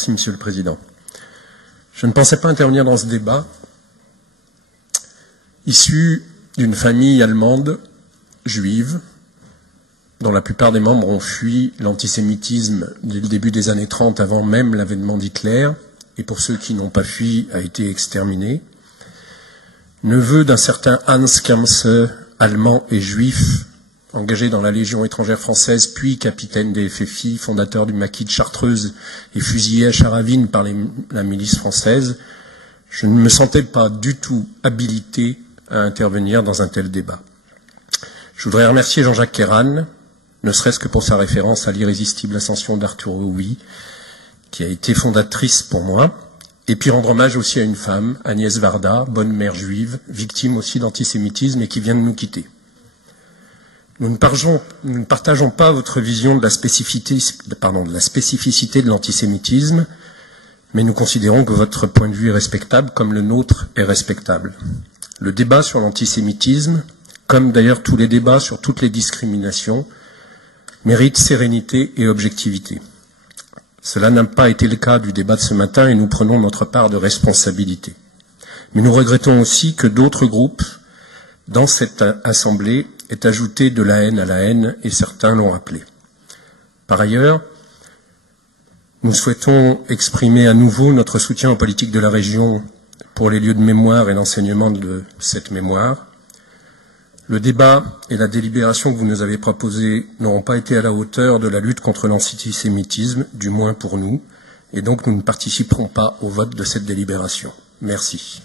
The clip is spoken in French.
Merci, Monsieur le Président. Je ne pensais pas intervenir dans ce débat. Issu d'une famille allemande juive, dont la plupart des membres ont fui l'antisémitisme dès le début des années 30, avant même l'avènement d'Hitler, et pour ceux qui n'ont pas fui, a été exterminé. Neveu d'un certain Hans Kamse, allemand et juif, engagé dans la Légion étrangère française, puis capitaine des FFI, fondateur du maquis de Chartreuse et fusillé à Charavine par la milice française, je ne me sentais pas du tout habilité à intervenir dans un tel débat. Je voudrais remercier Jean-Jacques Kéran, ne serait-ce que pour sa référence à l'irrésistible ascension d'Arturo Ui, qui a été fondatrice pour moi, et puis rendre hommage aussi à une femme, Agnès Varda, bonne mère juive, victime aussi d'antisémitisme et qui vient de nous quitter. Nous ne partageons pas votre vision de la spécificité de l'antisémitisme, mais nous considérons que votre point de vue est respectable, comme le nôtre est respectable. Le débat sur l'antisémitisme, comme d'ailleurs tous les débats sur toutes les discriminations, mérite sérénité et objectivité. Cela n'a pas été le cas du débat de ce matin et nous prenons notre part de responsabilité. Mais nous regrettons aussi que d'autres groupes, dans cette Assemblée, aient ajouté de la haine à la haine, et certains l'ont rappelé. Par ailleurs, nous souhaitons exprimer à nouveau notre soutien aux politiques de la région pour les lieux de mémoire et l'enseignement de cette mémoire. Le débat et la délibération que vous nous avez proposés n'auront pas été à la hauteur de la lutte contre l'antisémitisme, du moins pour nous, et donc nous ne participerons pas au vote de cette délibération. Merci.